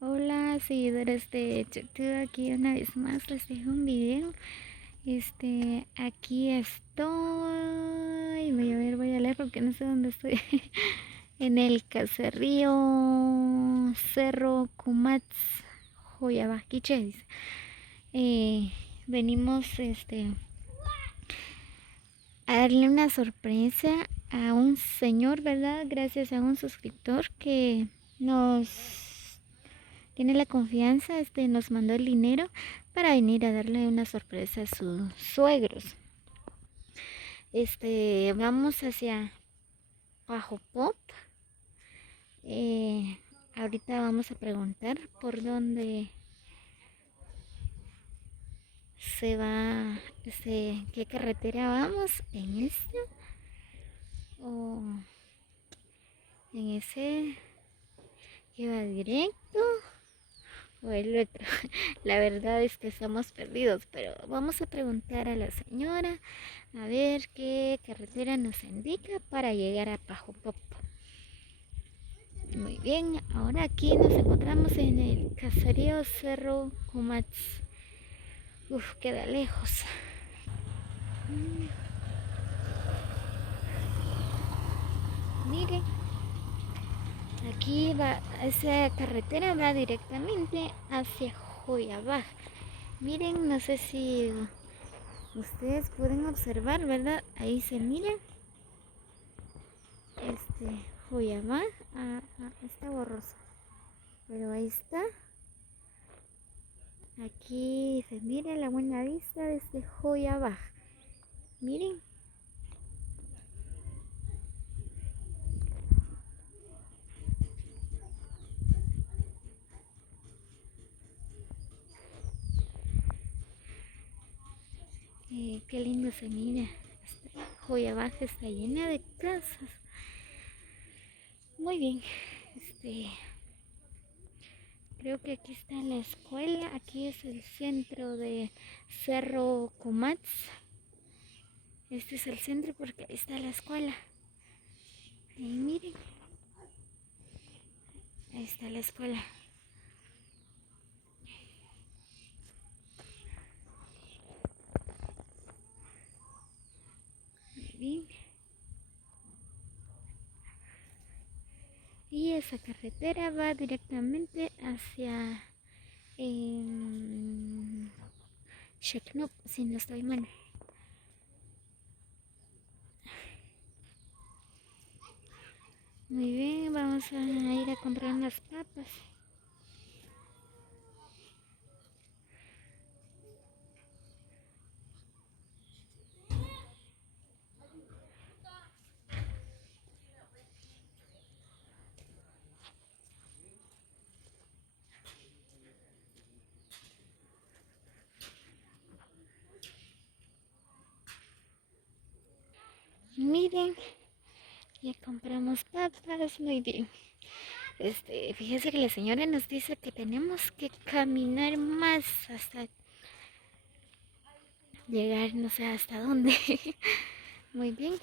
Hola, seguidores de YouTube, aquí una vez más les dejo un video. Aquí estoy. Voy a leer porque no sé dónde estoy. En el caserío Cerro Kumats, Joyabaquiche, dice. Venimos a darle una sorpresa a un señor, ¿verdad? Gracias a un suscriptor que nos tiene la confianza, nos mandó el dinero para venir a darle una sorpresa a sus suegros. Vamos hacia Pajopop. Ahorita vamos a preguntar por dónde se va, qué carretera vamos, en esta o en ese que va directo o el otro. La verdad es que estamos perdidos, pero vamos a preguntar a la señora a ver qué carretera nos indica para llegar a Pajopop. Muy bien, ahora aquí nos encontramos en el caserío Cerro Kumats. Uf, queda lejos. Miren, aquí va, esa carretera va directamente hacia Joyabaj. Miren, no sé si ustedes pueden observar, ¿verdad? Ahí se mira Joyabaj. Está borroso, pero ahí está. Aquí se mira la buena vista desde Joyabaj. Miren. Qué lindo se mira. Joyabaj está llena de casas. Muy bien. Creo que aquí está la escuela. Aquí es el centro de Cerro Comats. Este es el centro porque ahí está la escuela. Ahí miren. Ahí está la escuela. Muy bien. Y esa carretera va directamente hacia Sheknop, si no estoy mal. Muy bien, vamos a ir a comprar unas papas. Miren, ya compramos papas, muy bien. Fíjese que la señora nos dice que tenemos que caminar más hasta llegar, no sé hasta dónde. Muy bien,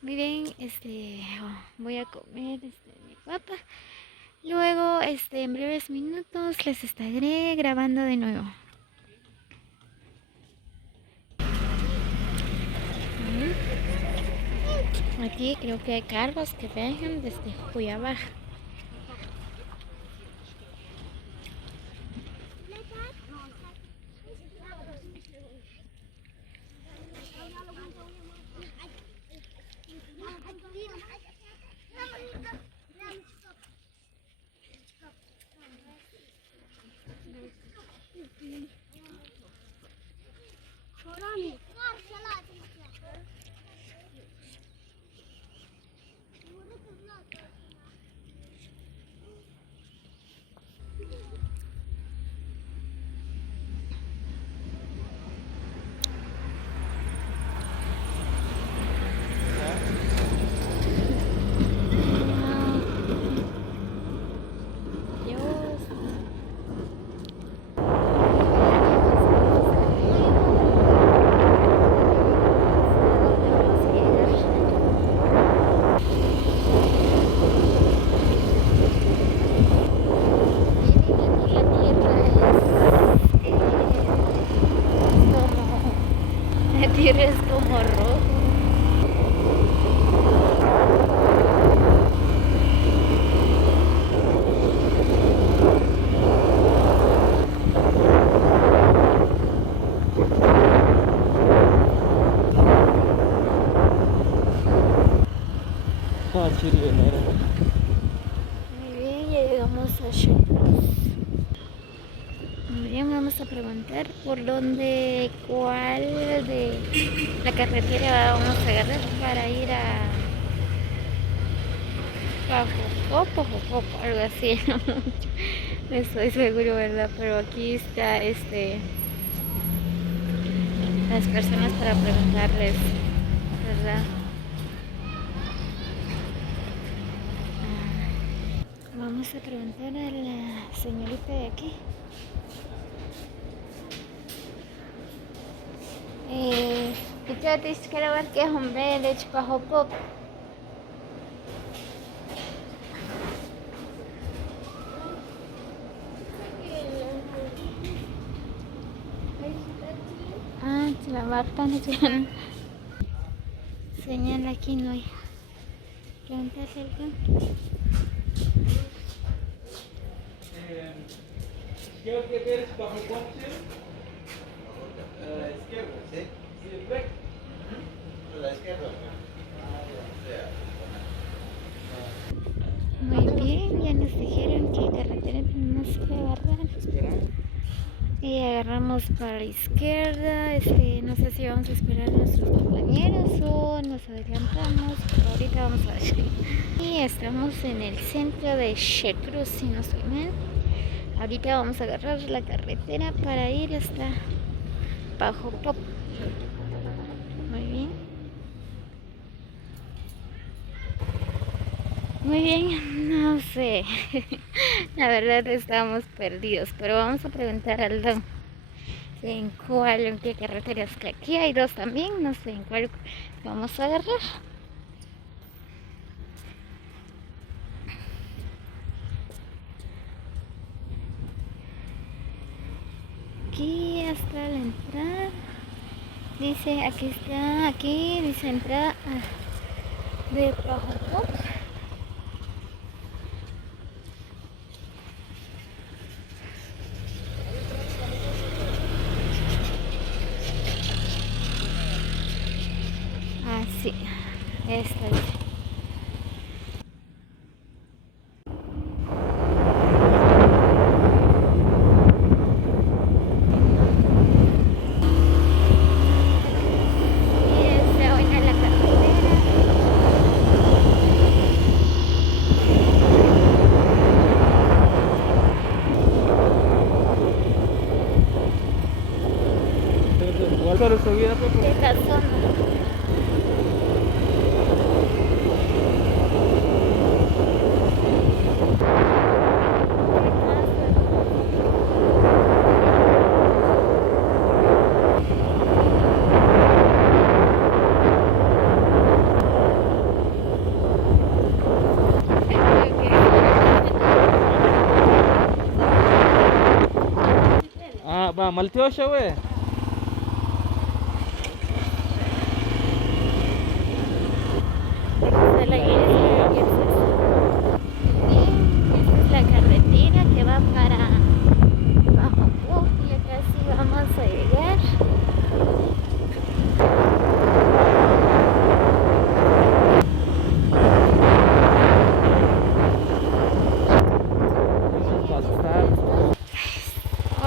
muy bien. Voy a comer mi papa. Luego, en breves minutos les estaré grabando de nuevo. Aquí creo que hay carros que viajan desde Cuyabaj. Muy bien, ya llegamos a Shetland. Muy bien, vamos a preguntar por cuál de la carretera vamos a agarrar para ir a Bajo algo así, no estoy seguro, ¿verdad? Pero aquí está las personas para preguntarles, ¿verdad? Vamos a preguntar a la señorita de aquí. Yo te quiero ver que es hombre de Bajo Pop. Ah, la Marta no tiene. Señal aquí no hay. Pregúntale algo. Izquierda que eres bajo coche. Izquierda, ¿sí? Sí, recto. A la izquierda. Muy bien, ya nos dijeron qué carretera tenemos que agarrar. Y agarramos para la izquierda. No sé si vamos a esperar a nuestros compañeros o nos adelantamos, pero ahorita vamos a ver. Y estamos en el centro de Shecruz, si no estoy mal. Ahorita vamos a agarrar la carretera para ir hasta Bajo Pop. Muy bien. Muy bien, no sé. La verdad estamos perdidos, pero vamos a preguntar al don en qué carreteras, que aquí hay dos también, no sé en cuál vamos a agarrar. Aquí hasta la entrada. Dice, aquí dice entrada de Bajo Pop. Ah, sí, esta dice. Y esta buena la carretera. Pero subida De la zona. va Malteosha, güey. De la iglesia. Bien, esta es la carretera que va para Bajo Pop. Ya casi vamos a llegar.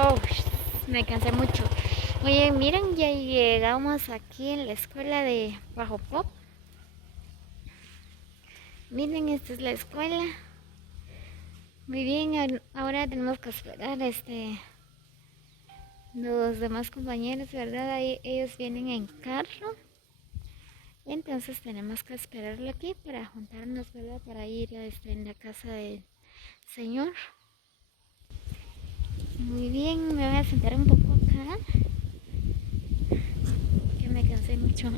Oh, me cansé mucho. Oye, miren, ya llegamos aquí en la escuela de Bajo Pop. Miren, esta es la escuela. Muy bien, ahora tenemos que esperar los demás compañeros, ¿verdad? Ahí, ellos vienen en carro. Entonces tenemos que esperarlo aquí para juntarnos, ¿verdad? Para ir en la casa del Señor. Muy bien, me voy a sentar un poco acá, que me cansé mucho.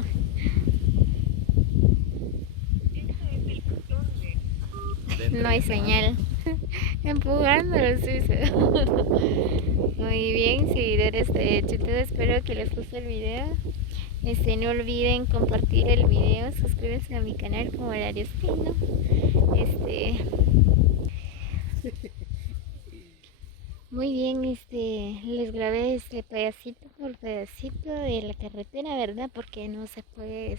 No hay señal. Empujándolo, sí. Muy bien, seguidores de YouTube, espero que les guste el video. No olviden compartir el video, suscríbanse a mi canal como Horario Espino. Muy bien, les grabé pedacito por pedacito de la carretera, ¿verdad? Porque no se puede,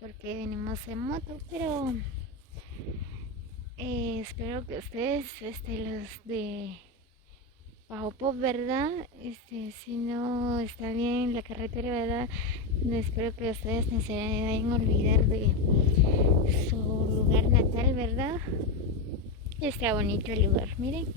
porque venimos en moto, pero Espero que ustedes, los de Bajo Pop, ¿verdad? Si no está bien la carretera, ¿verdad? No espero que ustedes no se vayan a olvidar de su lugar natal, ¿verdad? Está bonito el lugar, miren.